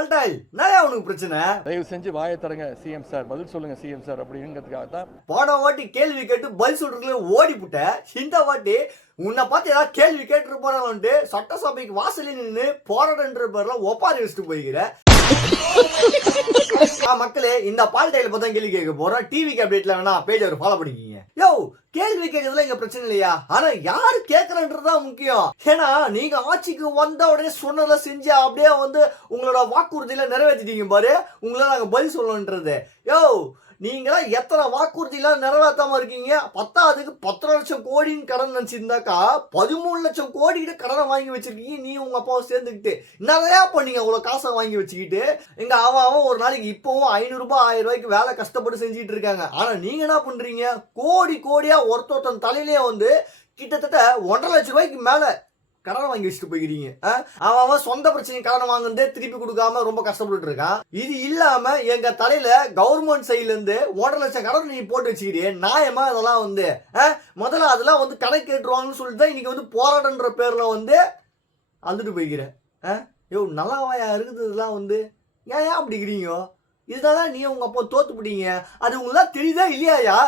பால்டாய் என்னயா உனக்கு பிரச்சனை? தயவு செஞ்சு வாயை தரங்க சிஎம் சார், பதில் சொல்லுங்க சிஎம் சார் அப்படிங்கிறதுக்காக தான். போன வாட்டி கேள்வி கேட்டு பதில் சொல்றதுல ஓடி புட்ட, இந்த வாட்டி உன்னை பார்த்து ஏதாவது கேள்வி கேட்டு போறாங்கன்ட்டு சட்டசபைக்கு வாசலில் நின்று போராடன்ற பேர்ல ஒப்பாரி வச்சுட்டு போய்கிற. மக்களே, இந்த பால்டைல பார்த்தா கேள்வி கேட்க போறோம். டிவிக்கு அப்டேட்ல வேணா பேஜ் ஒரு ஃபாலோ பண்ணிக்கிங்க. யோ, கேள்வி கேட்கறதுல இங்க பிரச்சனை இல்லையா, ஆனா யாரு கேட்கறன்றதுதான் முக்கியம். ஏன்னா நீங்க ஆட்சிக்கு வந்த உடனே சொன்னதை செஞ்சு அப்படியே உங்களோட வாக்குறுதியில நிறைவேற்றிட்டீங்க பாரு, உங்களை நாங்க பதில் சொல்லணுன்றது. யோ, நீங்களாம் எத்தனை வாக்குறுதியெல்லாம் நிறைவேற்றாம இருக்கீங்க? 10 லட்சம் கோடின்னு கடன் நினைச்சிருந்தாக்கா 13 லட்சம் கோடி கிட்ட கடனை வாங்கி வச்சிருக்கீங்க. நீ உங்க அப்பாவை சேர்ந்துக்கிட்டு நிறையா பண்ணீங்க. அவ்வளவு காசை வாங்கி வச்சுக்கிட்டு எங்க அவன் ஒரு நாளைக்கு இப்பவும் 500 ரூபாய் 1000 ரூபாய்க்கு வேலை கஷ்டப்பட்டு செஞ்சுட்டு இருக்காங்க. ஆனா நீங்க என்ன பண்றீங்க? கோடி கோடியா ஒருத்தன் தலையிலேயே கிட்டத்தட்ட 1.5 லட்சம் ரூபாய்க்கு மேல கடனை வாங்கி வச்சுட்டு போய்க்கிறீங்க. அவன் சொந்த பிரச்சனை கடனை வாங்குறதே திருப்பி கொடுக்காம ரொம்ப கஷ்டப்பட்டு இருக்கான். இது இல்லாம எங்க தலையில கவர்மெண்ட் சைட்ல இருந்து 1.5 லட்சம் கடன் நீ போட்டு வச்சுக்கிறியே, நியாயமா? அதெல்லாம் முதல்ல அதெல்லாம் கணக்கு கேட்டுருவாங்கன்னு சொல்லிட்டு தான் இன்னைக்கு போராட்டன்ற பேர்ல அழுதுட்டு போய்க்கிற. யோ, நல்லாவாயா இருக்குது இதெல்லாம்? ஏன் அப்படிங்கிறீங்க? இதனால நீ உங்க அப்பா தோத்து போட்டீங்க, அது உங்களுக்கு தெரியுதா இல்லையாயா?